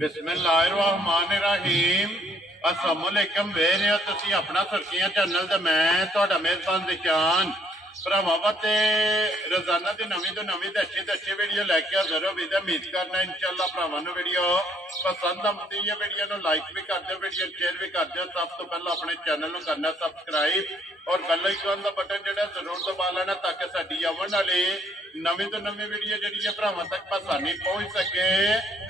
बिस्मिल्लाहिर्रहमानिर्रहीम अस्सलाम वालेकुम वे रहे हो तुसी अपना सुर्खियां चैनल ते मैं तुहाडा मेजबान दिशान भरावां ते रोजाना दी नवीं तो नवीं ते अच्छी वीडियो लैके हाजिर हो। उम्मीद करना इंशाअल्लाह भरावां नूं वीडियो पसंद आती है। वीडियो नूं लाइक भी कर दो, वीडियो शेयर भी कर दो। सब तो पहले अपने चैनल नूं करना सब्सक्राइब और बेल आइकन का बटन जिहड़ा जरूर दबा लेना ताकि साडी आउण वाली नवीं तो नवीं वीडियो जिहड़ी है भरावां तक आसानी पहुंच सके।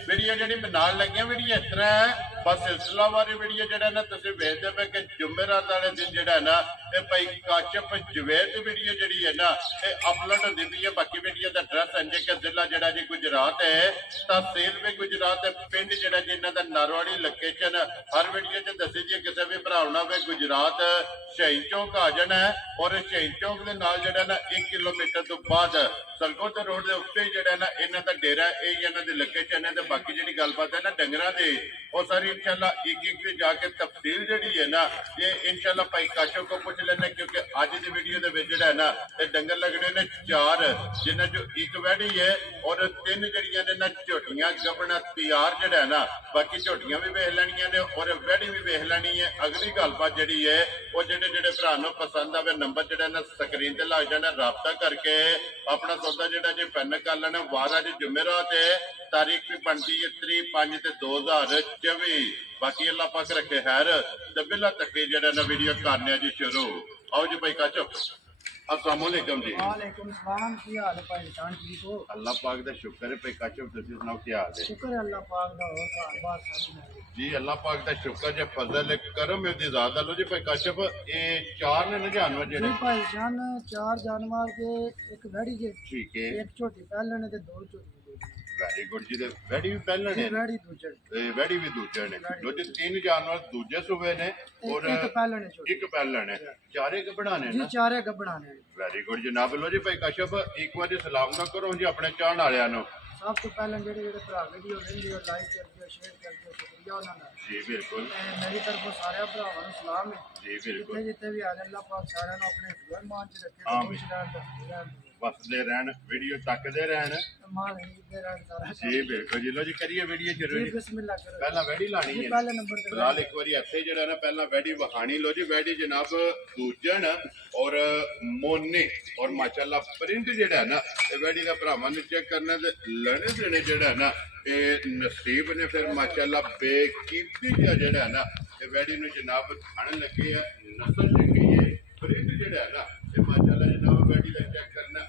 वीडियो जिहड़ी नाल लगी वीडियो इस तरह है बस सिलसिलावार वीडियो जिहड़ा ना तुसीं वेखदे पे कि जुमेरात वाले दिन जिहड़ा ना ये भाई काशिफ जुबैर की वीडियो जिहड़ी है ना ये अपलोड होंदी पई है। बाकी वीडियो का एड्रैस है कि जिला जिहड़ा जी गुजरात है, तहसील भी गुजरात है, पिंड जिहड़ा जी इन्हां दा नरवाड़ी लोकेशन हर वीडियो च दसी जी। किसी भी भरा होवे गुजरात शहीद चौक आ जाना है और शहीद चौक के नाल जिहड़ा ना 1 किलोमीटर तो बाद सरकोट रोड के उत्ते जिहड़ा ना इन्हां दा डेरा ये इन्हां दी लोकेशन है। बाकी जिहड़ी गलबात है ना डंगरां दी वो सारी इंशाल्लाह एक जाके तफसील जिहड़ी है ना ये इंशाल्लाह भाई काशिफ को पूछ लेने, क्योंकि अज की वीडियो दे विच जिहड़ा है ना ये डंगर लगने ने 4 जिन्हां चों एक वैड़ी है और 3 जिहड़ियां ने ना झोटियां गबना तैयार जिहड़ा है ना। बाकी झोटियां भी वेख लैणियां ने और वैड़ी भी वेख लैणी है। अगली गलबात जिहड़ी है वो जिहड़े जिहड़े भरा नूं पसंद आवे नंबर जिहड़ा ना स्क्रीन ते लग जाना, राबता करके अपना सौदा जिहड़ा जी फाइनल कर लेना। वार अज जुमेरात है, तारीख भी बनती है 3/5/2024। बाकी अल्लाह पाक रखे खैर ते बिला तक जिहड़ा ना वीडियो करने जी शुरू। आओ जी भाई काशिफ अस्सलाम वालेकुम जी। वालेकुम सलाम। की हाल है भाई जान? ठीक हो? अल्लाह पाक दा शुक्र है भाई काशिफ, तुसीं सुनाओ क्या हाल है? शुक्र है अल्लाह पाक दा और बात सारी जी अल्लाह पाक दा शुक्र जे फजल है करम है दी ज़ात लो जी भाई काशिफ। ये 4 ने जानवर जेडे भाई जान 4 जानवर के एक वैड़ी जे ठीक है, एक छोटी पहलने ते 2 छोटी। वेरी गुड जी। वैड़ी भी पहले ने वैड़ी दूजे वैड़ी भी दूजे ने लो जी 3 जानवर दूजे सूबे ने और एक पहलने छोटी एक पहले ने 4 गबड़ाने जी ना 4 गबड़ाने। वेरी गुड जनाब। लो जी भाई काशिफ एक बार सलाम ना करो जी अपने चाहने वालियां नु। सब तो पहले जेडे जेडे भरा वीडियो लेंदे हो लाइक कर दियो, शेयर कर दियो, शुक्रिया उन्हां दा जी बिल्कुल। मेरी तरफों सारे भरावां नूं सलाम है जी बिल्कुल। जिथे भी आ अल्लाह पाक सारे नूं अपने घर मान च रखे, खुश रहन बसते रहन, वीडियो तकते रहन जी बिल्कुल जी। लो जी करिए वीडियो शुरू जी। पहला वैड़ी लानी है फिलहाल एक बार इत्थे जेड़ा ना पहला वैड़ी वखानी। लो जी वैड़ी जनाब दूजन और मोने और माशाल्लाह प्रिंट जेड़ा है ना वैड़ी का भरावां ने चेक करना ते लड़े देने जेड़ा है ना ये नसीब ने फिर माशाल्लाह बेकीमती जेड़ा है ना वैड़ी नूं जनाब खाने लगे है। नस्ल चंगी है, प्रिंट जेड़ा है ना माशाल्लाह जनाब वैड़ी का चेक करना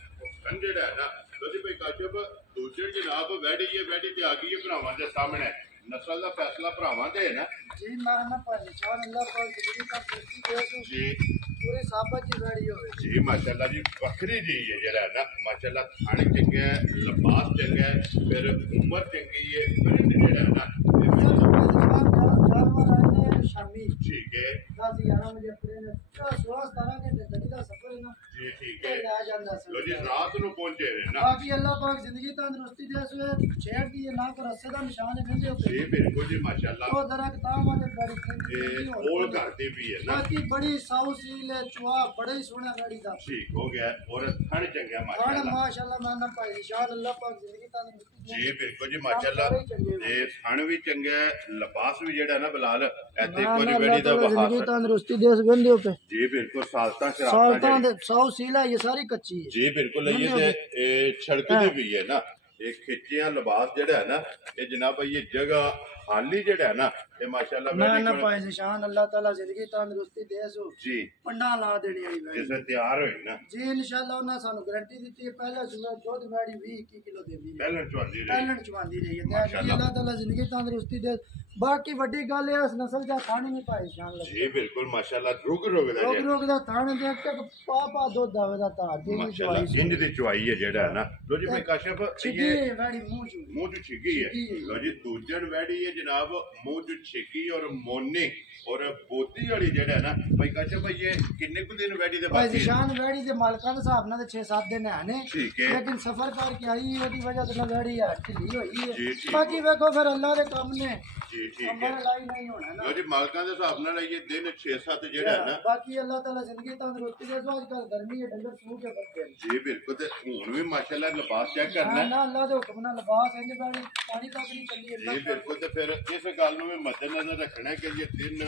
जेड़ा है ना। तो भाई काशिफ दूसरे जनाब वैड़ी है, वैड़ी ते आ गई है भरावां दे सामने। नस्ल का फैसला भरावां दे है ना जी। मारा ना पहचान अल्लाह पाक जिंदगी का दोस्ती दे जी पूरी साबत की वैड़ी होवे जी माशाल्लाह जी। वखरी जी है जेड़ा है ना माशाल्लाह खाने चंगे है, लिबास चंगा है, फिर उम्र चंगी है, प्रिंट जेड़ा है ना शामी ठीक है 10-11 बजे अपने 16-17 घंटे गड्डी का सफर है ना जी ठीक है। ले जांदा सी। लो जी रात नु पहुंचे ने ना। बाकी अल्लाह पाक जिंदगी तंदुरुस्ती दे सो छेड़ दी ना को रस्से दा निशान है बिंदे ऊपर जी बिल्कुल जी माशाल्लाह। ओ दरक तामा दे बड़ी ये ओल करती भी है ना। बाकी बड़ी साउ सील है, चुआ बड़े ही सोना गाड़ी दा ठीक हो गया और थन चंगा माशाल्लाह माशाल्लाह मैं ना भाई निशान अल्लाह पाक जिंदगी तंदुरुस्ती जी बिल्कुल जी माशाल्लाह। ये थन भी चंगा है, लिबास भी जेड़ा ना बिलाल ऐसे कोई वेड़ी दा बहार तंदुरुस्ती दे बंदे पे जी बिल्कुल सालता सालता दे 100 सीला ये सारी कच्ची है जी बिल्कुल। ये छड़कदी भी है ना ये खिचियां लिबास जेड़ा है ना ये जनाब ये जगह हाली जेड़ा है ना ये माशाल्लाह मैं ना भाई निशान अल्लाह ताला जिंदगी तंदुरुस्ती दे सो जी पंडा ला देनी वाली वैड़ी जैसे तैयार होई ना जी इंशाल्लाह उन्हें सानू गारंटी दी है। पहला सुबह दूध वैड़ी 20-21 किलो देंदी है, पहले चवांदी पहले चवांदी रही है। अल्लाह ताला जिंदगी तंदुरुस्ती दे। बाकी बड़ी गल है इस नस्ल का थाने में भाई शान लगे जी बिल्कुल माशाल्लाह। रुक दा थाने दे तक पापा दूध दावे दा तार दी माशाल्लाह इंज दी चवाई है जेड़ा है ना। लो जी भाई काशिफ ये वैड़ी मुंह जो छिकी है लो जी दूजन वैड़ी है जनाब मुंह जो छिकी और मोने और बोती वाली जेड़ा है ना भाई काशिफ ये किन्ने को दिन वैड़ी दे भाई निशान वैड़ी दे मालकां दे हिसाब नाल 6-7 दिन है ठीक है, लेकिन सफर करके आई है दी वजह से वैड़ी ढिली होई है। जी बाकी देखो फिर अल्लाह दे काम ने ਜੀ ਠੀਕ ਹੈ ਅੰਬਰ ਲਾਈ ਨਹੀਂ ਹੋਣਾ ਨਾ ਲੋ ਜੀ ਮਾਲਕਾਂ ਦੇ ਹਿਸਾਬ ਨਾਲ ਇਹ ਦਿਨ 6-7 ਜਿਹੜਾ ਹੈ ਨਾ ਬਾਕੀ ਅੱਲਾਹ ਤਾਲਾ ਜ਼ਿੰਦਗੀ ਤੰਦਰੁਸਤੀ ਦੇ ਦੋ ਅੱਜ ਕੱਲ ਗਰਮੀ ਹੈ ਡੰਗਰ ਸੂ ਕੇ ਬੱਚੇ ਜੀ ਬਿਲਕੁਲ ਤੇ ਹੁਣ ਵੀ ਮਾਸ਼ਾਅੱਲਾ ਲਿਬਾਸ ਚੈੱਕ ਕਰਨਾ ਨਾ ਅੱਲਾਹ ਦੇ ਹੁਕਮ ਨਾਲ ਲਿਬਾਸ ਇੰਜ ਬਾੜੀ ਪਾਣੀ ਤੱਕ ਨਹੀਂ ਚੱਲੀ ਜੀ ਬਿਲਕੁਲ ਤੇ ਫਿਰ ਇਸ ਗੱਲ ਨੂੰ ਵੀ ਮੱਦੇਨਜ਼ਰ ਰੱਖਣਾ ਕਿ ਇਹ ਦਿਨ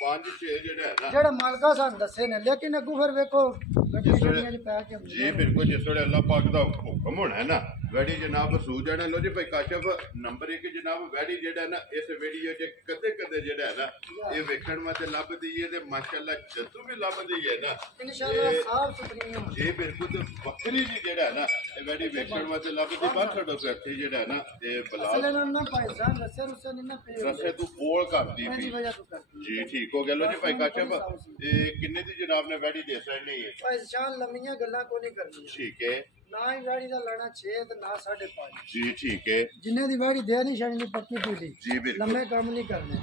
5-6 ਜਿਹੜਾ ਹੈ ਨਾ ਜਿਹੜਾ ਮਾਲਕਾ ਸਾਨੂੰ ਦੱਸੇ ਨੇ ਲੇਕਿਨ ਅੱਗੂ ਫਿਰ ਵੇਖੋ ਗੱਡੀਆਂ ਚ ਪੈ ਕੇ ਜੀ ਬਿਲਕੁਲ ਜਿਸ ਵੇਲੇ ਅੱਲਾਹ ਪਾਕ ਦਾ ਹੁਕਮ ਹੋਣਾ ਹੈ ਨਾ ਵੈੜੀ ਜਨਾਬ ਸੂ ਜਾਣਾ ਲੋ ਜੀ ਭਾਈ ਕਾਸ਼ਫ ਨੰਬਰ 1 ਜਨਾਬ ਵੈੜੀ ਜਿਹੜਾ ਨਾ ਇਸ ਵੀਡੀਓ 'ਚ ਕਦੇ ਜਿਹੜਾ ਹੈ ਨਾ ਇਹ ਵੇਖਣ ਵਾਸਤੇ ਲੱਭਦੀ ਹੈ ਤੇ ਮਾਸ਼ਾਅੱਲਾ ਜਦੋਂ ਵੀ ਲੱਭਦੀ ਹੈ ਨਾ ਇਨਸ਼ਾਅੱਲਾ ਸਾਫ ਸੁਥਰੀ ਹੋ ਜੀ ਬਿਲਕੁਲ ਤੇ ਵੱਖਰੀ ਜੀ ਜਿਹੜਾ ਹੈ ਨਾ ਇਹ ਵੈੜੀ ਵੇਖਣ ਵਾਸਤੇ ਲੱਭਦੀ ਬਾਹਰ ਛੱਡੋ ਇੱਥੇ ਜਿਹੜਾ ਹੈ ਨਾ ਇਹ ਬਲਾਲ ਅਸਲ ਨਾ ਭਾਈ ਸਾਹਿਬ ਰਸੇ ਰੁਸੇ ਨਹੀਂ ਨਾ ਪਏ ਰਸੇ ਤੂੰ ਕੋਲ ਕਰਦੀ ਇਹਦੀ ਪਈ ਵਜ੍ਹਾ ਤੋਂ ਕਰਦੀ ਜੀ ਠੀਕ ਹੋ ਗਿਆ ਲੋ ਜੀ ਭਾਈ ਕਾਸ਼ਫ ਇਹ ਕਿੰਨੇ ਦੀ ਜਨਾਬ ਨੇ ਵੈੜੀ ਦੇ ਸਕਣੀ ਹੈ ਭਾਈ ਸ਼ਾਨ ਲੰਮੀਆਂ ਗੱਲਾਂ ਕੋ ਨਹੀਂ ਕਰਨੀ ਠੀਕ ਹੈ ਨਾ ਹੀ ਵਾੜੀ ਦਾ ਲੈਣਾ 6 ਤੇ ਨਾ 5.5 ਜੀ ਠੀਕ ਹੈ ਜਿੰਨੇ ਦੀ ਵਾੜੀ ਦੇ ਨਹੀਂ ਛੜਨੀ ਪੱਕੀ ਪੀਲੀ ਜੀ ਬਿਲਕੁਲ ਲੰਮੇ ਕੰਮ ਨਹੀਂ ਕਰਨੇ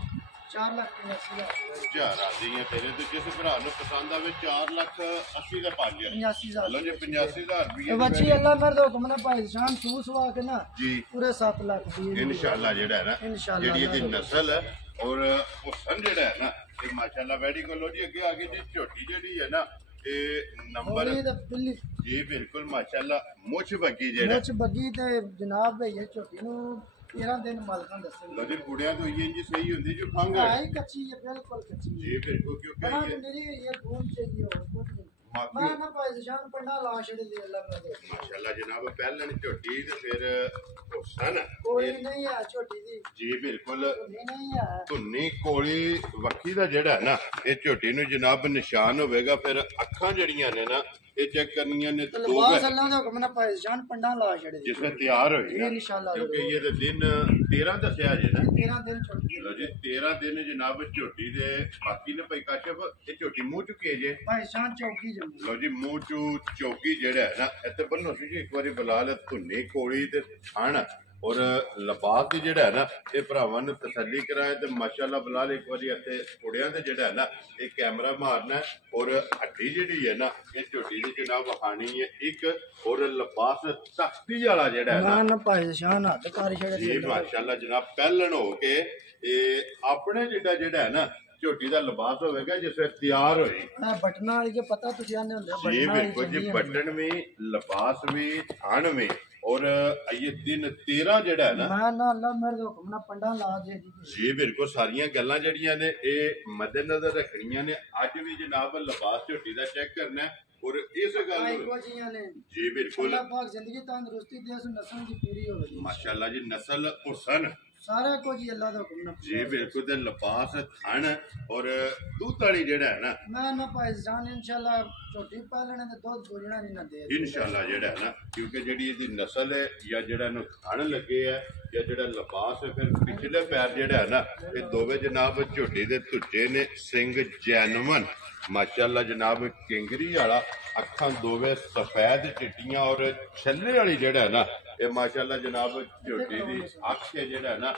4 ਲੱਖ 85,000 ਜਾ ਰਾਜ਼ੀ ਹੈ ਤੇਰੇ ਤੇ ਜਿਸ ਭਰਾ ਨੂੰ ਪਸੰਦ ਆਵੇ 4,80,000 ਦਾ 5 85,000 ਲੋ ਜੀ 85,000 ਰੁਪਏ ਬੱਚੀ ਅੱਲਾ ਮਰਦ ਹੁਕਮ ਨਾਲ ਭਾਈ ਸ਼ਾਨ ਸੂ ਸਵਾ ਕੇ ਨਾ ਜੀ ਪੂਰੇ 7 ਲੱਖ ਦੀ ਇਨਸ਼ਾਅੱਲਾ ਜਿਹੜਾ ਹੈ ਨਾ ਇਨਸ਼ਾਅੱਲਾ ਜਿਹੜੀ ਇਹਦੀ ਨਸਲ ਹੈ ਔਰ ਉਹ ਸਨ ਜਿਹੜਾ ਹੈ ਨਾ ਇਹ ਮਾਸ਼ਾਅੱਲਾ ਵੈੜੀ ਕੋਲ ਜੀ ਅੱਗੇ ਆਗੇ ਜੀ ਝੋਟੀ ਜਿਹੜੀ ਹੈ ਨਾ ਇਹ ਨੰਬਰ ਹੋਲੀ ਤੇ ਬਿੱਲੀ ਜੀ ਬਿਲਕੁਲ ਮਾਸ਼ਾਅੱਲਾ ਮੁੱਛ ਬੱਗੀ ਜਿਹੜਾ ਮੁੱਛ ਬੱਗੀ ਤੇ ਜਨਾਬ ਭਈਏ ਝੋਟੀ ਨੂੰ 13 ਦਿਨ ਮਾਲਕਾਂ ਦੱਸੇ ਲੋ ਜੀ ਬੁੜਿਆਂ ਤੋਂ ਇਹ ਇੰਜ ਸਹੀ ਹੁੰਦੀ ਜੋ ਖੰਗ ਆਈ ਕੱਚੀ ਹੈ ਬਿਲਕੁਲ ਕੱਚੀ ਜੀ ਬਿਲਕੁਲ ਕਿਉਂਕਿ ਬਣਾ ਇਹ ਮੇਰੀ ਇਹ ਧੂਮ चाहिए और कुछ नहीं ਮੈਂ ਨਾ ਭਾਈ ਸ਼ਾਨ ਪੰਡਾ ਲਾ ਛੱਡ ਦੇ ਅੱਲਾ ਮਰਦੇ ਮਾਸ਼ਾਅੱਲਾ ਜਨਾਬ ਪਹਿਲਾਂ ਨੇ ਝੋਟੀ ਤੇ ਫਿਰ ਉਹ ਸਨ ਕੋਈ ਨਹੀਂ ਆ ਝੋਟੀ ਦੀ ਜੀ ਬਿਲਕੁਲ ਨਹੀਂ ਆ ਧੁੰਨੀ ਕੋਲੀ ਵੱਖੀ ਦਾ ਜਿਹੜਾ ਹੈ ਨਾ ਇਹ ਝੋਟੀ ਨੂੰ ਜਨਾਬ ਨਿਸ਼ਾਨ ਹੋਵੇਗਾ ਫਿਰ ਅੱਖਾਂ ਜਿਹੜੀਆਂ ਨੇ ਨਾ ਇਹ ਚੈੱਕ ਕਰਨੀਆਂ ਨੇ ਦੋ ਲਵਾਸ ਅੱਲਾ ਦਾ ਹੁਕਮ ਨਾਲ ਭਾਈ ਸ਼ਾਨ ਪੰਡਾ ਲਾ ਛੱਡ ਦੇ ਜਿਸ ਵੇਲੇ ਤਿਆਰ ਹੋਈ ਨਾ ਇਨਸ਼ਾਅੱਲਾ ਕਿਉਂਕਿ ਇਹ ਤੇ ਦਿਨ 13 ਦੱਸਿਆ ਜੇ ਨਾ 13 ਦਿਨ ਛੋਟੀ ਲੋ ਜੀ 13 ਦਿਨ ਜਨਾਬ ਝੋਟੀ ਦੇ ਬਾਕੀ ਨੇ ਭਾਈ ਕਾਸ਼ਫ ਇਹ ਝੋਟੀ ਮੂੰਹ ਚੁੱਕੇ ਜੇ ਭਾਈ ਸ਼ਾਨ ਚੌਕੀ ਜੰਮੀ ਲੋ ਜੀ ਮੂੰਹ ਚੂ ਚੌਕੀ ਜਿਹੜਾ ਹੈ ਨਾ ਇੱਥੇ ਬੰਨੋ ਸੀ ਜੀ ਇੱਕ ਵਾਰੀ ਬਲਾਲ ਧੁੰਨੀ ਕੋਲੀ ਤੇ ਥਣ ਔਰ ਲਿਬਾਸ ਦੀ ਜਿਹੜਾ ਹੈ ਨਾ ਇਹ ਭਰਾਵਾਂ ਨੂੰ ਤਸੱਲੀ ਕਰਾਏ ਤੇ ਮਾਸ਼ਾਅੱਲਾ ਬਲਾਲ ਇੱਕ ਵਾਰੀ ਇੱਥੇ ਕੁੜਿਆਂ ਤੇ ਜਿਹੜਾ ਹੈ ਨਾ ਇਹ ਕੈਮਰਾ ਮਾਰਨਾ ਔਰ ਹੱਡੀ ਜਿਹੜੀ ਹੈ ਨਾ ਇਹ ਝੋਟੀ ਦੀ ਜਨਾਬ ਹਾਣੀ ਹੈ ਇੱਕ ਔਰ ਲਿਬਾਸ ਤਖਤੀ ਵਾਲਾ ਜਿਹੜਾ ਹੈ ਨਾ ਨਾ ਭਾਈ ਸ਼ਾਨ ਹੱਥ ਕਰ ਛੱਡ ਜੀ ਮਾਸ਼ਾਅੱਲਾ ਜਨਾਬ ਪਹਿਲਣ ਹੋ ਕੇ ਇਹ ਆਪਣੇ ਜਿਹੜਾ ਹੈ ਨਾ ਝੋਟੀ ਦਾ ਲਿਬਾਸ ਹੋਵੇਗਾ ਜਿਸ ਵੇਲੇ ਤਿਆਰ ਹੋਈ ਆ ਬਟਨਾਂ ਵਾਲੀ ਜੇ ਪਤਾ ਤੁਸੀਂ ਆਨੇ ਹੁੰਦੇ ਜੀ ਬਿਲਕੁਲ ਜੀ ਬਟਨ ਵੀ ਲਿਬਾਸ ਵੀ ਥਣ ਵੀ ਔਰ ਇਹ ਦਿਨ 13 ਜਿਹੜਾ ਹੈ ਨਾ ਨਾ ਅੱਲਾ ਮੇਰੇ ਹੁਕਮ ਨਾਲ ਪੰਡਾ ਲਾ ਦੇ ਜੀ ਬਿਲਕੁਲ ਸਾਰੀਆਂ ਗੱਲਾਂ ਜਿਹੜੀਆਂ ਨੇ ਇਹ ਮੱਦੇਨਜ਼ਰ ਰੱਖਣੀਆਂ ਨੇ ਅੱਜ ਵੀ ਜਨਾਬ ਲਿਬਾਸ ਝੋਟੀ ਦਾ ਚੈੱਕ ਕਰਨਾ ਔਰ ਇਸ ਗੱਲ ਨੂੰ ਜੀ ਬਿਲਕੁਲ ਅੱਲਾਹ ਪਾਕ ਜ਼ਿੰਦਗੀ ਤੰਦਰੁਸਤੀ ਦੇ ਉਸ ਨਸਲ ਦੀ ਪੂਰੀ ਹੋਵੇ ਮਾਸ਼ਾਅੱਲਾ ਜੀ ਨਸਲ ਹੁਸਨ ਸਾਰਾ ਕੁਝ ਹੀ ਅੱਲਾਹ ਦਾ ਹੁਕਮ ਨਾਲ ਜੀ ਬਿਲਕੁਲ ਤੇ ਲਿਬਾਸ ਥਣ ਔਰ ਦੁੱਧ ਵਾਲੀ ਜਿਹੜਾ ਹੈ ਨਾ ਮੈਂ ਨਾ ਭਾਈ ਜਾਨ ਇਨਸ਼ਾਅੱਲਾ ਝੋਟੀ ਪਾਲਣੇ ਤੇ ਦੁੱਧ ਗੋਲਣਾ ਨਹੀਂ ਨਾ ਦੇ ਇਨਸ਼ਾਅੱਲਾ ਜਿਹੜਾ ਹੈ ਨਾ ਕਿਉਂਕਿ ਜਿਹੜੀ ਇਹਦੀ ਨਸਲ ਹੈ ਜਾਂ ਜਿਹੜਾ ਇਹਨੂੰ ਥਣ ਲੱਗੇ ਹੈ ਜਾਂ ਜਿਹੜਾ ਲਿਬਾਸ ਹੈ ਫਿਰ ਪਿਛਲੇ ਪੈਰ ਜਿਹੜਾ ਹੈ ਨਾ ਇਹ ਦੋਵੇਂ ਜਨਾਬ ਝੋਟੀ ਦੇ ਧੁੱਚੇ ਨੇ ਸਿੰਘ ਜੈਨੂਨ ਮਾਸ਼ਾਅੱਲਾ ਜਨਾਬ ਕਿੰਗਰੀ ਵਾਲਾ ਅੱਖਾਂ ਦੋਵੇਂ ਸਫੈਦ ਚਿੱਟੀਆਂ ਔਰ ਛੱਲੇ ਵਾਲੀ ਜਿਹੜਾ ਹੈ ਨਾ ਇਹ ਮਾਸ਼ਾਅੱਲਾ ਜਨਾਬ ਝੋਟੀ ਦੀ ਅੱਖ ਹੈ ਜਿਹੜਾ ਨਾ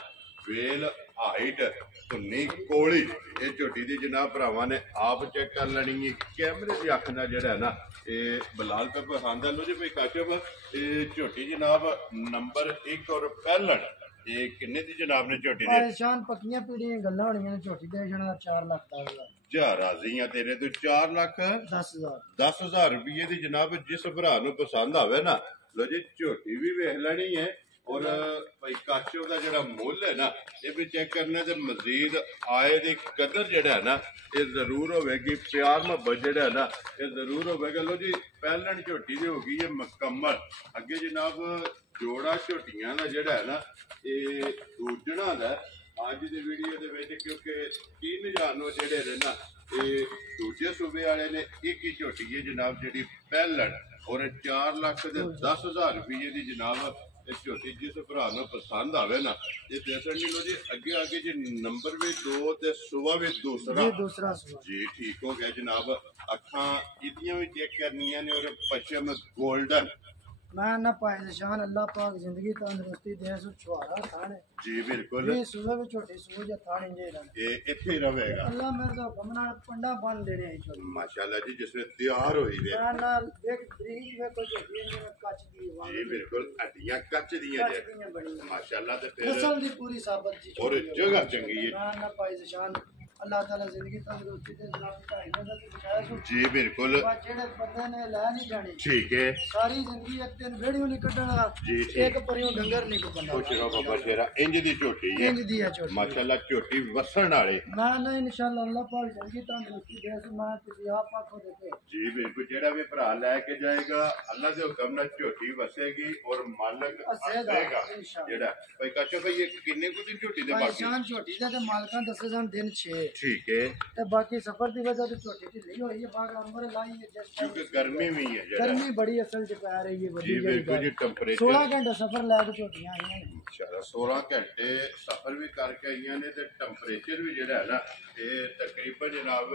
ਵੇਲ ਹਾਈਟ ਧੁੰਨੀ ਕੋਲੀ ਇਹ ਝੋਟੀ ਦੀ ਜਨਾਬ ਭਰਾਵਾਂ ਨੇ ਆਪ ਚੈੱਕ ਕਰ ਲੈਣੀ ਹੈ ਕੈਮਰੇ ਦੀ ਅੱਖ ਨਾਲ ਜਿਹੜਾ ਨਾ ਇਹ ਬਲਾਲ ਕਾ ਪਸੰਦ ਲੋ ਜੀ ਭਾਈ ਕਾਸ਼ਫ ਇਹ ਝੋਟੀ ਜਨਾਬ ਨੰਬਰ 1 ਔਰ ਪਹਿਲਣ ਇਹ ਕਿੰਨੇ ਦੀ ਜਨਾਬ ਨੇ ਝੋਟੀ ਦੇ ਸ਼ਾਨ ਪੱਕੀਆਂ ਪੀੜੀਆਂ ਗੱਲਾਂ ਹੋਣੀਆਂ ਨੇ ਝੋਟੀ ਦੇ ਜਣਾ 4 ਲੱਖ ਦਾ ਜਾ ਰਾਜ਼ੀਆਂ ਤੇਰੇ ਤੋਂ 4,10,000 ਰੁਪਏ ਦੀ ਜਨਾਬ ਜਿਸ ਭਰਾ ਨੂੰ ਪਸੰਦ ਆਵੇ ਨਾ ਲੋ ਜੀ ਝੋਟੀ ਵੀ ਵੇਖ ਲੈਣੀ ਹੈ ਔਰ ਭਾਈ ਕਾਸ਼ਫ ਦਾ ਜਿਹੜਾ ਮੁੱਲ ਹੈ ਨਾ ਇਹ ਵੀ ਚੈੱਕ ਕਰਨਾ ਤੇ ਮਜ਼ੀਦ ਆਏ ਦੀ ਕਦਰ ਜਿਹੜਾ ਹੈ ਨਾ ਇਹ ਜ਼ਰੂਰ ਹੋਵੇਗੀ ਪਿਆਰ ਮੁਹੱਬਤ ਜਿਹੜਾ ਹੈ ਨਾ ਇਹ ਜ਼ਰੂਰ ਹੋਵੇਗਾ ਲੋ ਜੀ ਪਹਿਲਣ ਝੋਟੀ ਦੀ ਹੋ ਗਈ ਹੈ ਮੁਕੰਮਲ ਅੱਗੇ ਜਨਾਬ ਜੋੜਾ ਝੋਟੀਆਂ ਦਾ ਜਿਹੜਾ ਹੈ ਨਾ ਇਹ ਦੂਜਣਾ ਦਾ ਅੱਜ ਦੀ ਵੀਡੀਓ ਦੇ ਵਿੱਚ ਕਿਉਂਕਿ 3,000 ਨੂੰ ਜਿਹੜੇ ਨੇ ਨਾ ਇਹ ਦੂਜੇ ਸੂਬੇ ਵਾਲੇ ਨੇ ਇੱਕ ਹੀ ਝੋਟੀ ਹੈ ਜਨਾਬ ਜਿਹੜੀ ਪਹਿਲਣ ਔਰ 4,10,000 ਰੁਪਏ ਦੀ ਜਨਾਬ ਇਹ ਝੋਟੀ ਜਿਸ ਭਰਾ ਨੂੰ ਪਸੰਦ ਆਵੇ ਨਾ ਇਹ ਦੇਸਣ ਨਹੀਂ ਲੋ ਜੀ ਅੱਗੇ ਜੀ ਨੰਬਰ ਵੀ 2 ਤੇ ਸੁਬਾ ਵੀ ਦੂਸਰਾ ਜੀ ਠੀਕ ਹੋ ਗਿਆ ਜਨਾਬ ਅੱਖਾਂ ਇਹਦੀਆਂ ਵੀ ਚੈੱਕ ਕਰਨੀਆਂ ਨੇ ਔਰ ਪਸ਼ਮ ਗੋਲਡਨ मैं ना पाए निशान अल्लाह पाक जिंदगी तंदुरुस्ती दे सो छुआरा थाने जी बिल्कुल ये सुबह भी छोटी सूझ थाने जे रहना ये इत्थे रहेगा अल्लाह मेरे तो कमना पंडा बन देने हैं छोटी माशाल्लाह जी जिसमें तैयार होई दे मैं ना देख ब्रीक में कुछ होती है मेरा कच दी जी बिल्कुल हड्डियां कच दियां जे बड़ी माशाल्लाह ते फिर नस्ल दी पूरी साबत जी और जगह चंगी है मैं ना पाए निशान अल्लाह ताला जिंदगी तंदुरुस्ती दे जनाब का इनाम दा दिखाया सो जी बिल्कुल जेड़े बंदे ने ला नहीं जानी ठीक है सारी जिंदगी एक दिन वेड़ियों नहीं कटना जी एक परियों डंगर नहीं को बंदा कुछ रो बाबा शेरा इंज दी झोटी है इंज दी है छोटी माशाल्लाह झोटी वसन वाले ना ना इंशाल्लाह अल्लाह पाक जिंदगी तंदुरुस्ती दे सो मैं किसी आप आखो देखे जी बिल्कुल जेड़ा भी भरा लेके जाएगा अल्लाह दे हुक्म नाल झोटी वसेगी और मालक हसेगा जेड़ा भाई काचो भाई ये किन्ने को दिन झोटी दे बाकी शान छोटी दे मालकां दसे सन दिन 6 ठीक है ते बाकी सफर दी वजह से छोटी ढिल्ली होई है बाग अंबर लाई है जस्ट क्योंकि गर्मी भी है जेड़ा गर्मी बड़ी असल च पै रही है जी बिल्कुल जी टेंपरेचर 16 घंटे सफर लै के छोटियां आईयां ने इंशाल्लाह 16 घंटे सफर भी करके आईयां ने ते टेंपरेचर भी जेड़ा है ना ये तकरीबन जनाब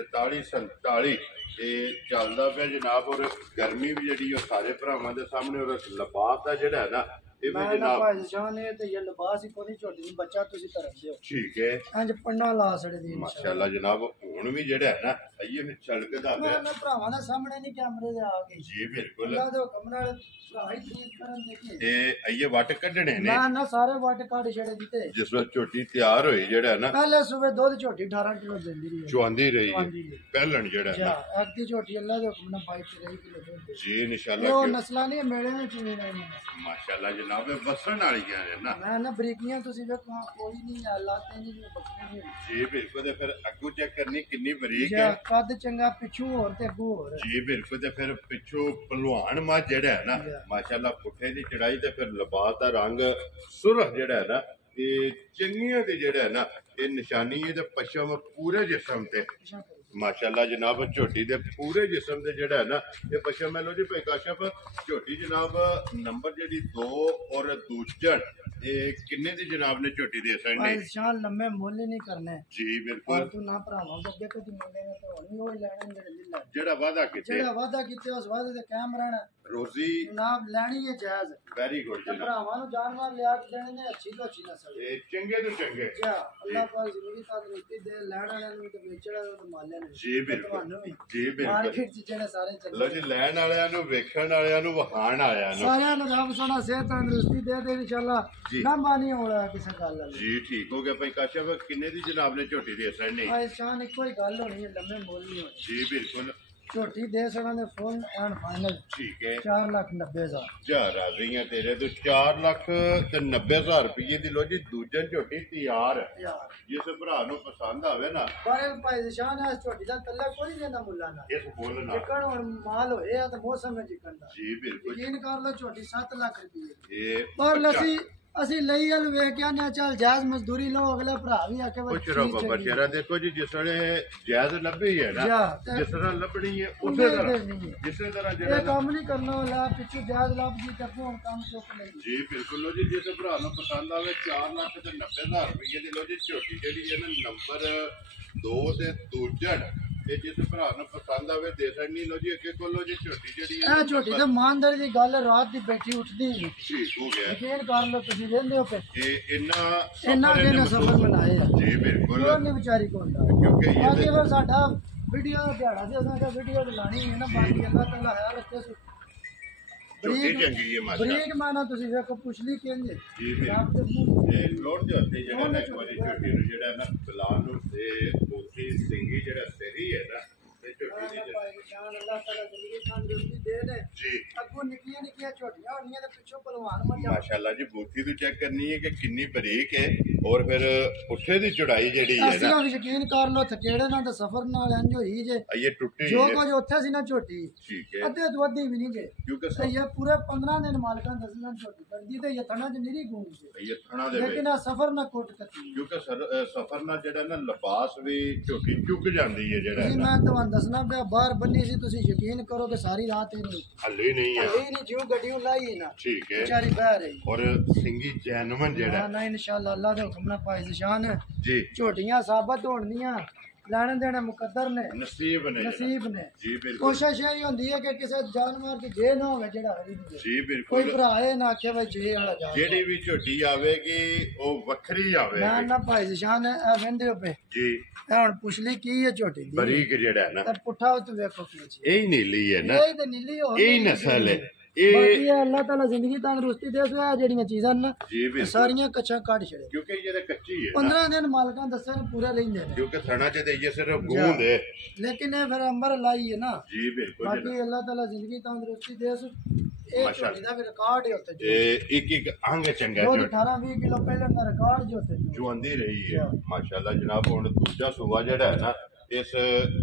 46 47 ते चलदा पिया जनाब और गर्मी भी जेड़ी ओ सारे भरावां दे सामने और लिबास दा जेड़ा है ना ये भी मैं ना जनाब भाई जान है ते ये लिबास ही कोनी छोटी बच्चा तुसी तरफ दियो ठीक है इंज पन्ना ला छड़े दी माशाल्लाह जनाब हुन भी जेड़ा है ना ये भी छलकदा मैं पिया ना भरावां दे सामने नहीं कैमरे दे आ गई जी बिल्कुल अल्लाह दे हुक्म नाल भरा ही ठीक करन देखी ते ये वट कढने ने ना ना सारे वट काट छड़े दिते जिस वक्त झोटी तैयार होई जेड़ा है ना पहले सुबह दूध छोटी 18 किलो देंदी रही चुआंदी रही है चुआंदी रही। पहलन जेड़ा है जा ना एक दी छोटी अल्लाह दे हुक्म नाल 22 23 किलो दूध दे जी वो इंशाल्लाह नस्लां नहीं मेरे में चीनी नहीं माशाल्लाह जनाब वसन वालियां ने ना मैं ना बरीकियां तुसी वेखो कोई नहीं है लाते नहीं जो बकरे नहीं जी बिल्कुल ते फिर अग्गू चेक करनी किन्नी बरीक जा है कद चंगा पिछू होर ते अगू होर जी बिल्कुल ते फिर पिछू पहलवान मा जेड़ा है ना माशाल्लाह पुठे दी चढ़ाई ते फिर लिबास दा रंग सुरख जेड़ा है ना ये चंगियां दी जेड़ा है ना ये निशानी है ते पशम पूरे जिस्म ते माशाल्लाह जनाब झोटी दे पूरे जिस्म दे जेड़ा है ना ये पशम है लो जी भाई काशफ झोटी जनाब नंबर जेडी 2 और दूजन ये किन्ने दी जनाब ने झोटी दे सकने भाई शान लम्बे मुੱਲ नहीं करने जी और बिल्कुल तू ना भरावां अगे तो मुंडे ने तो होनी होई लेने जेड़े लिल्ला जेड़ा वादा कीते जेड़ा वादा कीते उस वादे ते कायम रहना रोजी जनाब लेनी है जायज वेरी गुड ते जनाब भरावां नु जानवर लिया के देने ने अच्छी तो अच्छी नस्ल ये चंगे तो चंगे जा अल्लाह पाक जिंदगी तंदुरुस्ती दे लेने वाले नु ते बेचण वाले नु माले ने जी बिल्कुल ਤੁਹਾਨੂੰ ਵੀ जी बिल्कुल मार्केट च ਜਿਹੜੇ ਸਾਰੇ ਚੱਲੇ लो जी लैन वालियां नु वेखण वालियां नु वखाण वालियां नु ਸਾਰਿਆਂ ਨੂੰ ਰੱਬ ਸੋਹਣਾ ਸਿਹਤ ਤੰਦਰੁਸਤੀ ਦੇ ਦੇ ਇਨਸ਼ਾਅੱਲਾ जी। ਨਾ ਮਾਨੀ ਹੋਣਾ ਕਿਸੇ ਗੱਲ ਨਾਲ जी ठीक हो गया भाई काशफ किन्ने दी जनाब ने झोटी दे सकने ਆਏ ਸ਼ਾਨ ਇੱਕੋ ਹੀ ਗੱਲ ਹੋਣੀ ਹੈ ਲੰਮੇ ਮੁੱਲ ਨਹੀਂ ਹੋਣੀ जी बिल्कुल ਝੋਟੀ ਦੇ ਸਕਣ ਦੇ ਫੁੱਲ ਐਂਡ ਫਾਈਨਲ ठीक है 4,90,000 जा राजी हैं तेरे तो 4,90,000 रुपये दी लो जी दूजन झोटी तैयार है ਯਾਰ जिस भरा नु पसंद आवे ना ਪਰ ਭਾਈ ਸ਼ਾਨ ਹੈ ਝੋਟੀ ਦਾ ਤੱਲਾ ਕੋਈ ਨਹੀਂ ਦੇਂਦਾ ਮੁੱਲਾ ਨਾਲ इस बोलना ਜਿੱਕਣ ਹੁਣ ਮਾਲ ਹੋਏ ਆ ਤਾਂ ਮੌਸਮ ਵਿੱਚ ਜਿੱਕਣ ਦਾ जी बिल्कुल ਯਕੀਨ ਕਰ ਲਓ ਝੋਟੀ 7 ਲੱਖ ਰੁਪਏ ये ਪਰ ਲਸੀ ਅਸੀਂ ਲਈ ਹਲ ਵੇਖ ਕੇ ਆਨੇ ਚੱਲ ਜਾਇਜ਼ ਮਜ਼ਦੂਰੀ ਲਓ ਅਗਲਾ ਭਰਾ ਵੀ ਆ ਕੇ कुछ रो बाबा शेरा देखो जी जिस वे जायज लभी है ना ਜਾ ਤੇ जिस तरह लभनी है ਉਹਦੇ उसे तरह ਨਹੀਂ ਹੈ जिस तरह ਇਹ जेड़ा ਕੰਮ ਨਹੀਂ ਕਰਨਾ ਲਾ ਪਿੱਛੇ ਜਾਇਜ਼ ਲੱਭ ਜੀ ਤੇ ਹੁਣ ਕੰਮ ਚੁੱਕ ਲਈ जी बिल्कुल लो जी जिस भरा नु पसंद आवे 4,90,000 रुपये दी लो जी झोटी जेडी है ना नंबर 2 ते दूजन ते जिस भरा नु पसंद आवे दे सकनी लो जी अगे को लो जी झोटी जेडी है ਇਹ ਝੋਟੀ ਤੇ ਇਮਾਨਦਾਰੀ ਦੀ ਗੱਲ ਰਾਤ ਦੀ ਬੈਠੀ ਉੱਠਦੀ ਨਹੀਂ ठीक हो गया ਯਕੀਨ ਕਰ ਲਓ ਤੁਸੀਂ ਵੇਂਦੇ ਹੋ ਕਿ ये इन्ना ਇੰਨਾ ਦਿਨ ਸਫਰ ਬਣਾਏ ਆ जी बिल्कुल ਕੋਈ ਨਹੀਂ ਵਿਚਾਰੀ ਕੋਲ क्योंकि ये ਬਾਕੀ ਫਿਰ ਸਾਡਾ ਵੀਡੀਓ ਦਾ ਦਿਹਾੜਾ ਤੇ ਉਹਨਾਂ ਦਾ ਵੀਡੀਓ ਲਾਣੀ ਹੈ ਨਾ ਬਾਕੀ ਅੱਲਾਹ ਤਾਲਾ ਹੈ ਰੱਖੇ ਸੋ झोटी चंगी है माशा ਬਰੀਕ ਮਾਨਾ ਤੁਸੀਂ ਵੇਖੋ ਪੁੱਛ ਲਈ ਕਹਿੰਦੇ जी बिल्कुल ਆਪ ਦੇ ਮੂੰਹ ਇਹ ਲੋੜ ਦੇ ਉੱਤੇ ਜਿਹੜਾ ਨਾ ਇੱਕ ਵਾਰੀ ਝੋਟੀ ਨੂੰ ਜਿਹੜਾ ਨਾ ਬਲਾਨ ਨੂੰ ਤੇ ਮੋਤੀ ਸਿੰਘੀ ਜਿਹੜਾ ਸਰੀ ਹੈ ਨਾ ਤੇ ਝੋਟੀ ਦੀ ਸ਼ਾਨ ਅੱਲਾਹ ਤਾਲਾ ਜ਼ਿੰਦਗੀ ਤੰਦਰੁਸਤੀ ਦੇ ਦੇ ਜੀ ਅੱਗੋਂ ਨਿੱਕੀਆਂ ਨਿੱਕੀਆਂ ਝੋਟੀਆਂ ਹੋਣੀਆਂ ਤੇ ਪਿੱਛੋਂ ਪਹਿਲਵਾਨ ਮੱਝਾਂ ਮਾਸ਼ਾਅੱਲਾ ਜੀ ਬੋਤੀ ਤੋਂ ਚੈੱਕ ਕਰਨੀ ਹੈ ਕਿ ਕਿੰਨੀ ਬਰੀਕ ਹੈ ਔਰ ਫਿਰ ਉੱਥੇ ਦੀ ਚੜਾਈ ਜਿਹੜੀ ਹੈ ਅਸੀਂ ਨਾ ਹੁਣ ਯਕੀਨ ਕਰ ਲਓ ਥਕੇੜੇ ਨਾਲ ਤੇ ਸਫ਼ਰ ਨਾਲ ਇੰਜ ਹੋਈ ਜੇ ਇਹ ਟੁੱਟੀ ਜੋ ਹੈ ਕੁਝ ਉੱਥੇ ਸੀ ਨਾ ਝੋਟੀ ਠੀਕ ਹੈ ਅੱਧੇ ਤੋਂ ਅੱਧੀ ਵੀ ਨਹੀਂ ਜੇ ਕਿਉਂਕਿ ਤੇ ਇਹ ਪੂਰੇ 15 ਦਿਨ ਮਾਲਕਾਂ ਦੱਸਣ ਝੋਟੀ ਕਰਦੀ ਤੇ ਇਹ ਥਣਾ ਚ ਨਿਰੀ ਗੂੰਜ ਜੇ ਇਹ ਥਣਾ ਦੇ ਵਿੱਚ ਲੇਕਿਨ ਆ ਸਫ਼ਰ ਨਾ ਕੁੱਟ ਕੱਤੀ ਕਿਉਂਕਿ ਸਫਰ ਨਾਲ ਜਿਹੜਾ ਨਾ ਲਿਬਾਸ ਵੀ ਝੋਟੀ ਚੁੱਕ ਜਾਂਦੀ ਹੈ ਜਿਹੜਾ ਤੁਸੀਂ ਨਾ ਮੈਂ ਤੁਹਾਨੂੰ ਦੱਸਣਾ ਪਿਆ ਬਾਹਰ ਬੰਨੀ ਸੀ ਤੁਸੀਂ ਯਕੀਨ ਕਰੋ ਕਿ ਸਾਰੀ ਰਾਤ ਹੀ ਨਹੀਂ ਹੱਲੇ ਨਹੀਂ ਹੈ ਇਹ ਨਹੀਂ ਜਿਉਂ ਗੱਡੀਆਂ ਲਾਈ ਨਾ ਠੀਕ ਹੈ ਵਿਚਾਰੀ ਬਹਿ ਰਹੀ ਔਰ ਸਿੰਘੀ ਜੈਨਮਨ ਜਿਹੜਾ ਨਾ ਇਨਸ਼ਾਅੱਲਾ ਅੱਲਾਹ ਦੇ ਹੁਕਮ ਨਾਲ ਭਾਈ ਨਿਸ਼ਾਨ ਜੀ ਝੋਟੀਆਂ ਸਾਬਤ ਹੋਣੀਆਂ ਲੈਣੇ ਦੇਣੇ ਮੁਕੱਦਰ ਨੇ ਨਸੀਬ ਨੇ ਨਸੀਬ ਨੇ ਜੀ ਬਿਲਕੁਲ ਕੋਸ਼ਿਸ਼ ਇਹ ਹੁੰਦੀ ਹੈ ਕਿ ਕਿਸੇ ਜਾਨਵਰ ਦੀ ਜੇ ਨਾ ਹੋਵੇ ਜਿਹੜਾ ਹਰੀ ਦੀ ਜੀ ਕੋਈ ਬਿਲਕੁਲ ਭਰਾ ਇਹ ਨਾ ਆਖੇ ਬਈ ਜੇ ਵਾਲਾ ਜਾਨਵਰ ਜਿਹੜੀ ਵੀ ਝੋਟੀ ਆਵੇਗੀ ਉਹ ਵੱਖਰੀ ਮੈਂ ਆਵੇਗੀ ਨਾ ਭਾਈ ਨਿਸ਼ਾਨ ਇਹ ਵੰਦੇ ਪਏ ਜੀ ਇਹ ਹੁਣ ਪੁੱਛਲੀ ਕੀ ਹੈ ਝੋਟੀ ਦੀ ਬਰੀਕ ਜਿਹੜਾ ਹੈ ਨਾ ਤੇ ਪੁੱਠਾ ਉੱਤੇ ਵੇਖੋ ਕੀ ਚੀਜ਼ ਇਹ ਹੀ ਨੀਲੀ ਹੈ ਨਾ ਇਹ ਤੇ ਨੀਲੀ ਹੋ ਇਹ ਨਸਲ ਹੈ ਇਹ ਬਾਕੀ ਅੱਲਾਹ ਤਾਲਾ ਜ਼ਿੰਦਗੀ ਤੰਦਰੁਸਤੀ ਦੇ ਸੋ ਜਿਹੜੀਆਂ ਚੀਜ਼ਾਂ ਨੇ ਜੀ ਇਹ ਬਿਲਕੁਲ ਸਾਰੀਆਂ ਕੱਚਾ ਕੱਢ ਛੜੇ ਕਿਉਂਕਿ ਇਹ ਜਿਹੜੇ ਕੱਚੀ ਹੈ ਨਾ 15 ਦਿਨ ਮਾਲਕਾਂ ਦੱਸਿਆ ਨੇ ਪੂਰਾ ਰਹਿੰਦੇ ਨੇ ਕਿਉਂਕਿ ਥਣਾ ਚ ਤੇ ਇਹ ਸਿਰਫ ਗੂੰਦ ਹੈ ਲੇਕਿਨ ਇਹ ਫਿਰ ਅੰਬਰ ਲਾਈ ਹੈ ਨਾ ਜੀ ਬਿਲਕੁਲ ਬਾਕੀ ਅੱਲਾਹ ਤਾਲਾ ਜ਼ਿੰਦਗੀ ਤੰਦਰੁਸਤੀ ਦੇ ਸੋ ਇਹ ਝੋਟੀ ਦਾ ਵੀ ਰਿਕਾਰਡ ਹੈ ਉੱਤੇ ਇਹ ਇੱਕ ਅੰਗ ਚੰਗਾ ਜੋ ਝੋਟੀ 18-20 ਕਿਲੋ ਪਹਿਲਾਂ ਦਾ ਰਿਕਾਰਡ ਜੋ ਉੱਤੇ ਜੁਆਂਦੀ ਰਹੀ ਹੈ ਮਾਸ਼ਾਅੱਲਾ ਜਨਾਬ ਹੁਣ ਦੂਜਾ ਸੂਆ ਜਿਹੜਾ ਹੈ ਨਾ ਇਸ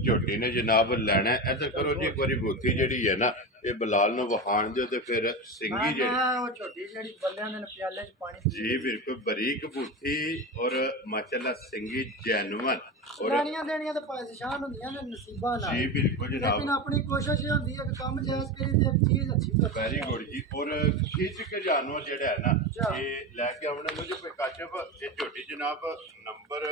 ਝੋਟੀ ਨੇ ਜਨਾਬ ਲੈਣਾ ਇੱਧਰ ਕਰੋ ਜੀ ਇੱਕ ਵਾਰੀ ਬੋਤੀ ਜਿਹੜੀ ਹੈ ਨਾ ਇਹ ਬਲਾਲ ਨੂੰ ਵਹਾਣ ਦਿਓ ਤੇ ਫਿਰ ਸਿੰਗੀ ਜਿਹੜੀ ਉਹ ਝੋਟੀ ਜਿਹੜੀ ਬੱਲਿਆਂ ਦੇ ਪਿਆਲੇ 'ਚ ਪਾਣੀ ਜੀ ਬਿਲਕੁਲ ਬਰੀਕ ਬੂਥੀ ਔਰ ਮਾਸ਼ਾਅੱਲਾ ਸਿੰਗੀ ਜੈਨੂਨ ਔਰ ਲੈਣੀਆਂ ਦੇਣੀਆਂ ਤਾਂ ਭਾਈ ਨਿਸ਼ਾਨ ਹੁੰਦੀਆਂ ਨੇ ਨਸੀਬਾਂ ਨਾਲ ਜੀ ਬਿਲकुल ਲੇਕਿਨ जनाब ਆਪਣੀ ਕੋਸ਼ਿਸ਼ ਇਹ ਹੁੰਦੀ ਹੈ ਕਿ ਕੰਮ ਜਾਇਜ਼ ਕਰੀ ਤੇ ਇੱਕ ਚੀਜ਼ ਅੱਛੀ ਕਰੀ ਵੈਰੀ ਗੁੱਡ ਜੀ ਔਰ ਖਿੱਚ ਕੇ ਜਾਨਵਰ ਜਿਹੜਾ ਹੈ ਨਾ ਇਹ ਲੈ ਕੇ ਆਉਣਾ ਮੁਝੇ ਕੋਈ ਕਾਸ਼ਫ ਇਹ ਝੋਟੀ ਜਨਾਬ ਨੰਬਰ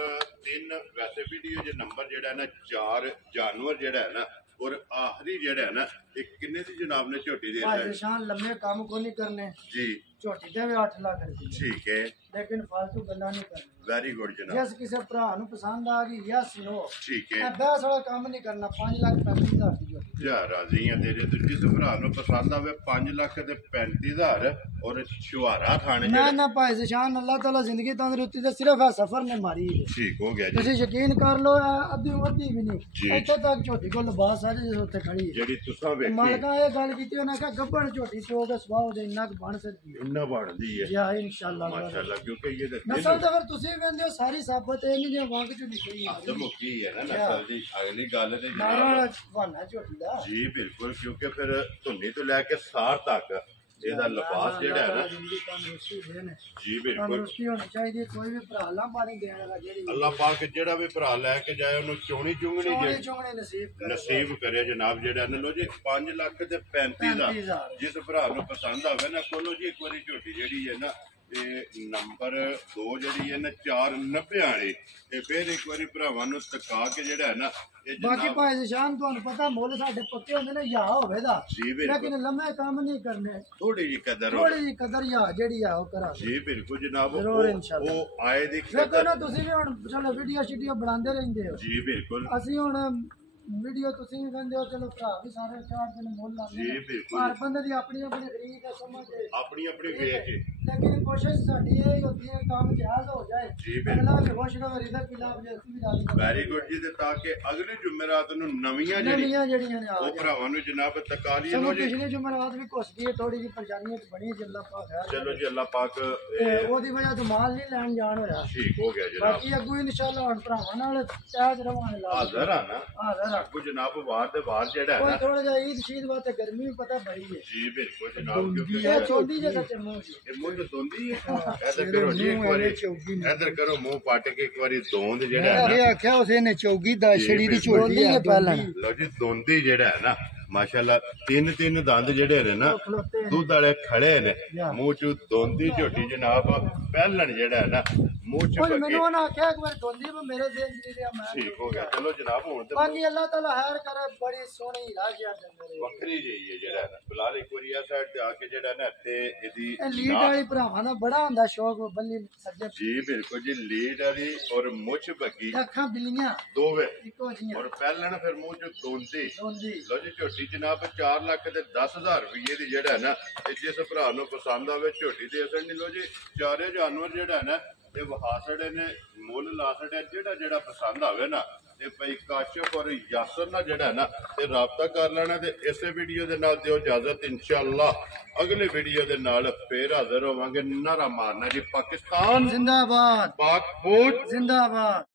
3 ਵੈਸੇ ਵੀਡੀਓ ਜੇ ਨੰਬਰ ਜਿਹੜਾ ਹੈ ਨਾ 4 ਜਾਨਵਰ ਜਿਹੜਾ ਹੈ ਨਾ ਔਰ ਆਖਰੀ ਜਿਹੜਾ ਹੈ ਨਾ ਇਹ ਕਿੰਨੇ ਦੀ ਜਨਾਬ ਨੇ ਝੋਟੀ ਦੇ ਭਾਈ ਨਿਸ਼ਾਨ ਲੰਮੇ ਕੰਮ ਕੋ ਨਹੀਂ ਕਰਨੇ ਜੀ ਝੋਟੀ ਦੇ ਵੀ 8 ਲੱਖ ਰੁਪਏ ਠੀਕ ਹੈ ਲੇਕਿਨ फालतू ਗੱਲਾਂ ਨਹੀਂ ਕਰਨੀ ਵੈਰੀ ਗੁੱਡ ਜਨਾਬ ਜਿਸ ਕਿਸੇ ਭਰਾ ਨੂੰ ਪਸੰਦ ਆ ਗਈ ਯਸ ਨੋ ਠੀਕ ਇਹ ਹੈ ਬਹਿਸ ਵਾਲਾ ਕੰਮ ਨਹੀਂ ਕਰਨਾ 5 ਲੱਖ 35,000 ਦੀ ਝੋਟੀ ਯਾ ਰਾਜ਼ੀ ਆ ਤੇਰੇ ਤੇ ਜਿਸ ਭਰਾ ਨੂੰ ਪਸੰਦ ਆਵੇ 5 ਲੱਖ ਤੇ 35,000 ਔਰ ਛੁਹਾਰਾ ਖਾਣੇ ਨਾ ਜਿਹੜਾ ਨਾ ਭਾਈ ਨਿਸ਼ਾਨ ਅੱਲਾਹ ਤਾਲਾ ਜ਼ਿੰਦਗੀ ਤੰਦਰੁਸਤੀ ਤੇ ਸਿਰਫ ਇਹ ਸਫਰ ਨੇ ਮਾਰੀ ਹੈ ਠੀਕ ਹੋ ਗਿਆ ਜੀ ਤੁਸੀਂ ਯਕੀਨ ਕਰ ਲਓ ਇਹ ਅੱਧੀ ਵੱਧੀ ਵੀ ਜੀ। ਨਹੀਂ ਇੱਥੇ ਤੱਕ ਝੋਟੀ ਕੋਲ ਲਿਬਾਸ ਆ ਜਿਸ ਉੱਤੇ ਖੜੀ ਹੈ ਜਿਹੜੀ ਤੁਸੀਂ ਵੇਖੀ ਮਾਲਕਾਂ ਇਹ ਗੱਲ ਕੀਤੀ ਉਹਨਾਂ ਕਹਾ ਗੱਬਣ ਝੋਟੀ ਚੋ ਕੇ ਸੁਭਾਅ ਦੇ ਇੰਨਾ ਕੁ ਬਣ ਸਕਦੀ ਹੈ ਇੰਨਾ ਬਣਦੀ ਹੈ ਜੀ ਇਨਸ਼ਾਅੱਲਾ ਮਾਸ਼ਾਅੱਲਾ ਕਿਉਂਕਿ ਇਹ ਦੇ ਨਸਲ ਤਾਂ ਫਿਰ ਤੁਸੀਂ ਕਹਿੰਦੇ ਹੋ ਸਾਰੀ ਸਾਬਤ ਇਹ ਨਹੀਂ ਜੇ ਵਾਂਗ ਚ ਨਿਕਲੀ ਹੈ ਤੇ ਮੁੱਕੀ ਹੈ ਨਾ ਨਸਲ ਦੀ ਅਗਲੀ ਗੱਲ ਤੇ ਮਾਰਨ ਜਨਾਬ ਵਾਲਾ ਬਹਾਨਾ ਝੋਟੀ ਦਾ ਜੀ ਬਿਲਕੁਲ ਕਿਉਂਕਿ ਫਿਰ ਧੁੰਨੀ ਤੋਂ ਲੈ ਕੇ ਸਾਰ ਤੱਕ ਇਹਦਾ ਲਿਬਾਸ ਜਿਹੜਾ ਹੈ ਨਾ ਜ਼ਿੰਦਗੀ ਤੰਦਰੁਸਤੀ ਦੇਣ ਜੀ ਬਿਲਕੁਲ ਤੰਦਰੁਸਤੀ ਹੋਣੀ ਚਾਹੀਦੀ ਹੈ, ਕੋਈ ਵੀ ਭਰਾ ਲਾਂਭਾ ਦੇਣ ਵਾਲਾ ਜਿਹੜੀ ਅੱਲਾਹ ਪਾਕ ਜਿਹੜਾ ਵੀ ਭਰਾ ਲੈ ਕੇ ਜਾਏ ਉਹਨੂੰ ਚੋਣੀ ਚੁੰਗਣੀ ਚੋਣੇ ਜਿਹੜੀ ਚੋਣੇ ਨਸੀਬ ਕਰੇ ਨਸੀਬ ਕਰੇ ਜਨਾਬ ਜਿਹੜਾ ਨੇ ਲੋ ਜੀ 5 ਲੱਖ ਤੇ 35,000 ਜਿਸ ਭਰਾ ਨੂੰ ਪਸੰਦ ਆਵੇ ਨਾ ਕੋਲੋ ਜੀ ਇੱਕ ਵਾਰੀ ਝੋਟੀ ਜਿਹੜੀ ਹੈ ਨਾ ਇਹ ਨੰਬਰ 2 ਜਿਹੜੀ ਹੈ ਨਾ 490 ਵਾਲੀ ਤੇ ਫਿਰ ਇੱਕ ਵਾਰੀ ਭਰਾਵਾਂ ਨੂੰ ਤਕਾ ਕੇ ਜਿਹੜਾ ਹੈ ਨਾ ਇਹ ਬਾਕੀ ਜਨਾਬ ਭਾਈ ਨਿਸ਼ਾਨ ਤੁਹਾਨੂੰ ਪਤਾ ਮੁੱਲ ਸਾਡੇ ਪੱਕੇ ਹੁੰਦੇ ਨੇ ਯਾ ਹੋਵੇ ਦਾ ਜੀ ਬਿਲਕੁਲ ਲੇਕਿਨ ਲੰਮੇ ਕੰਮ ਨਹੀਂ ਕਰਨੇ ਥੋੜੀ ਜਿਹੀ ਕਦਰ ਹੋ ਥੋੜੀ ਜਿਹੀ ਕਦਰ ਯਾ ਜਿਹੜੀ ਆ ਉਹ ਕਰਾ ਜੀ ਬਿਲਕੁਲ ਜਨਾਬ ਜ਼ਰੂਰ ਇੰਸ਼ਾਅੱਲਾ। ਉਹ ਆਏ ਦੀ ਵੇਖੋ ਕਦਰ ਨਾ ਤੁਸੀਂ ਵੀ ਹੁਣ ਚਲੋ ਵੀਡੀਓ ਸ਼ੀਡੀਓ ਬਣਾਉਂਦੇ ਰਹਿੰਦੇ ਹੋ ਜੀ ਬਿਲकुल ਅਸੀਂ ਹੁਣ ਵੀਡੀਓ ਤੁਸੀਂ ਵੀ ਕਹਿੰਦੇ ਹੋ ਚਲੋ ਭਰਾ ਵੀ ਸਾਰੇ ਚਾਰ ਦਿਨ ਮੁੱਲ ਲਾਉਂਦੇ ਜੀ ਨੇ ਬਿਲਕੁਲ ਹਰ ਬੰਦੇ ਦੀ ਆਪਣੀ ਆਪਣੀ ਤਰੀਕ ਹੈ ਸਮਝ ਹੈ ਆਪਣੀ ਆਪਣੀ ਵੇਚ ਹੈ। ਲੇਕਿਨ ਕੋਸ਼ਿਸ਼ ਸਾਡੀ ਇਹ ਹੀ ਹੁੰਦੀ ਹੈ ਕੰਮ ਜਾਇਜ਼ ਹੋ ਜਾਏ ਜੀ ਬਿਲਕੁਲ ਅਗਲਾ ਵੀ ਖੁਸ਼ ਰਹੇ ਰਿਜ਼ਕ ਵੀ ਲਾਭ ਜੇ ਅਸੀਂ ਵੀ ਰਾਜ਼ੀ ਹੋਈਏ। ਵੈਰੀ ਗੁੱਡ ਜੀ ਤੇ ਤਾਂ ਕਿ ਅਗਲੇ ਜੁਮੇਰਾਤ ਨੂੰ ਨਵੀਆਂ ਜਿਹੜੀ ਨਵੀਆਂ ਜਿਹੜੀਆਂ ਨੇ ਆ ਉਹ ਜਾਣ। ਭਰਾਵਾਂ ਨੂੰ ਜਨਾਬ ਤਕਾ ਲਈ ਚਲੋ ਲੋ ਜੀ ਪਿਛਲੇ ਜੁਮਰਾਤ ਵੀ ਘੁਸ ਗਈ ਥੋੜੀ ਜਿਹੀ ਪਰੇਸ਼ਾਨੀ ਚ ਬਣੀ ਜਿੱਲਾ ਪਾ ਖੈਰ ਚਲੋ ਜੀ ਅੱਲਾਹ ਪਾਕ ਤੇ ਉਹਦੀ ਵਜ੍ਹਾ ਤੋਂ ਮਾਲ ਨਹੀਂ ਲੈਣ ਜਾਣ ਹੋਇਆ ਠੀਕ ਹੋ ਗਿਆ ਜਨਾਬ ਬਾਕੀ ਅੱਗੂ ਇਨਸ਼ਾਅੱਲਾ ਹੁਣ ਭਰਾਵਾਂ ਨਾਲ ਤੈਜ ਰਵਾਂਗੇ ਲਾ ਹਾਜ਼ਰ ਆ ਨਾ ਹਾਜ਼ਰ ਆ ਅੱਗੂ ਜਨਾਬ ਬਾਹਰ ਦੇ ਬਾਹਰ ਜਿਹੜਾ ਹੈ ਕੋਈ ਨਾ ਥੋੜਾ ਜਿਹਾ ਈਦ ਸ਼ੀਦ ਵਾਸਤੇ ਗਰਮੀ ਵੀ ਪਤਾ ਬੜੀ ਹੈ ਜੀ ਬਿਲਕੁਲ ਜਨਾਬ ਕਿਉਂਕਿ ਇਹ ਛੋਟੀ ਜਿਹੀ ਸੱਚ ਮੂੰਹ ਜੀ ਇਹ ਮੂੰਹ ਤੋਂ ਦੋਂਦੀ ਹੈ ਇੱਧਰ ਕਰੋ ਜੀ ਇੱਕ ਵਾਰੀ ਇੱਧਰ ਕਰੋ ਮੂੰਹ ਪੱਟ ਕੇ ਇੱਕ ਵਾਰੀ ਦੋਂਦ ਜਿਹੜਾ ਹੈ ਨਾ ਆਖਿਆ ਉਸੇ ਨੇ ਚੌਗੀ ਦਾ ਛੜੀ ਦੀ ਛੋਟੀ ਹੈ ਪਹਿਲਾਂ ਲਓ ਜੀ ਦੋਂਦੀ ਜਿਹੜਾ ਹੈ ਨਾ ਮਾਸ਼ਾਅੱਲਾ ਤਿੰਨ ਦੰਦ ਜਿਹੜੇ ਨੇ ਨਾ ਦੁੱਧ ਵਾਲੇ ਖੜੇ ਨੇ ਮੂੰਹ ਚ ਦੋਂਦੀ ਝੋਟੀ ਜਨਾਬ ਪਹਿਲਣ ਜਿਹੜਾ ਹੈ ਨਾ ਮੂੰਹ ਚ ਕੋਈ ਬੱਗੇ ਮੈਨੂੰ ਉਹਨਾਂ ਆਖਿਆ ਇੱਕ ਵਾਰ ਦੋਂਦੀ ਪਰ ਮੇਰੇ ਦਿਲ ਚ ਰਿਹਾ ਮੈਂ ਠੀਕ ਹੋ ਗਿਆ ਚਲੋ ਜਨਾਬ ਹੁਣ ਤੇ ਬਾਕੀ ਅੱਲਾਹ ਤਾਲਾ ਖੈਰ ਕਰੇ ਬੜੀ ਸੋਹਣੀ ਰਾਜਿਆ ਦਿੰਦੇ ਵੱਖਰੀ ਜਿਹੀ ਹੈ ਜਿਹੜਾ ਹੈ ਨਾ ਫਿਲਹਾਲ ਇੱਕ ਵਾਰੀ ਆ ਸਾਈਡ ਤੇ ਆ ਕੇ ਜਿਹੜਾ ਨਾ ਇੱਥੇ ਇਹਦੀ ਇਹ ਲੀਡ ਵਾਲੀ ਭਰਾਵਾਂ ਦਾ ਬੜਾ ਹੁੰਦਾ ਸ਼ੌਕ ਬੱਲੀ ਸੱਜੇ ਜੀ ਬਿਲਕੁਲ ਜੀ ਲੀਡ ਵਾਲੀ ਔਰ ਮੁੱਛ ਬੱਗੀ ਅੱਖਾਂ ਬਿੱਲੀਆਂ ਦੋਵੇਂ ਇੱਕੋ ਜੀਆਂ ਔਰ ਪਹਿਲਣ ਫਿਰ ਮੂੰਹ ਚ ਦੋਂਦੀ ਦੋਂਦੀ ਲੋ ਜੀ ਝੋਟੀ ਜਨਾਬ 4 ਲੱਖ ਤੇ 10,000 ਰੁਪਏ ਦੀ ਜਿਹੜਾ ਹੈ ਨਾ ਤੇ ਜਿਸ ਭਰਾ ਨੂੰ ਪਸੰਦ ਆਵੇ ਝੋਟੀ ਦੇ ਅਸਲ ਨਹੀਂ ਲੋ ਜੀ ਚਾਰੇ ਜਾਨਵਰ ਜਿਹੜਾ ਹੈ ਨਾ ਇਹ ਵਹਾਸੜੇ ਨੇ ਮੁੱਲ ਲਾਸੜੇ ਜਿਹੜਾ ਪਸੰਦ ਆਵੇ ਨਾ ਤੇ ਭਾਈ ਕਾਸ਼ਫ ਔਰ ਯਾਸਰ ਨਾਲ ਜਿਹੜਾ ਹੈ ਨਾ ਤੇ ਰਾਬਤਾ ਕਰ ਲੈਣਾ ਤੇ ਇਸੇ ਵੀਡੀਓ ਦੇ ਨਾਲ ਦਿਓ ਇਜਾਜ਼ਤ ਇਨਸ਼ਾਅੱਲਾ ਅਗਲੇ ਵੀਡੀਓ ਦੇ ਨਾਲ ਫੇਰ ਹਾਜ਼ਰ ਹੋਵਾਂਗੇ ਨਾਰਾ ਮਾਰਨਾ ਜੀ ਪਾਕਿਸਤਾਨ ਜ਼ਿੰਦਾਬਾਦ ਪਾਕ ਫੌਜ ਜ਼ਿੰਦਾਬਾਦ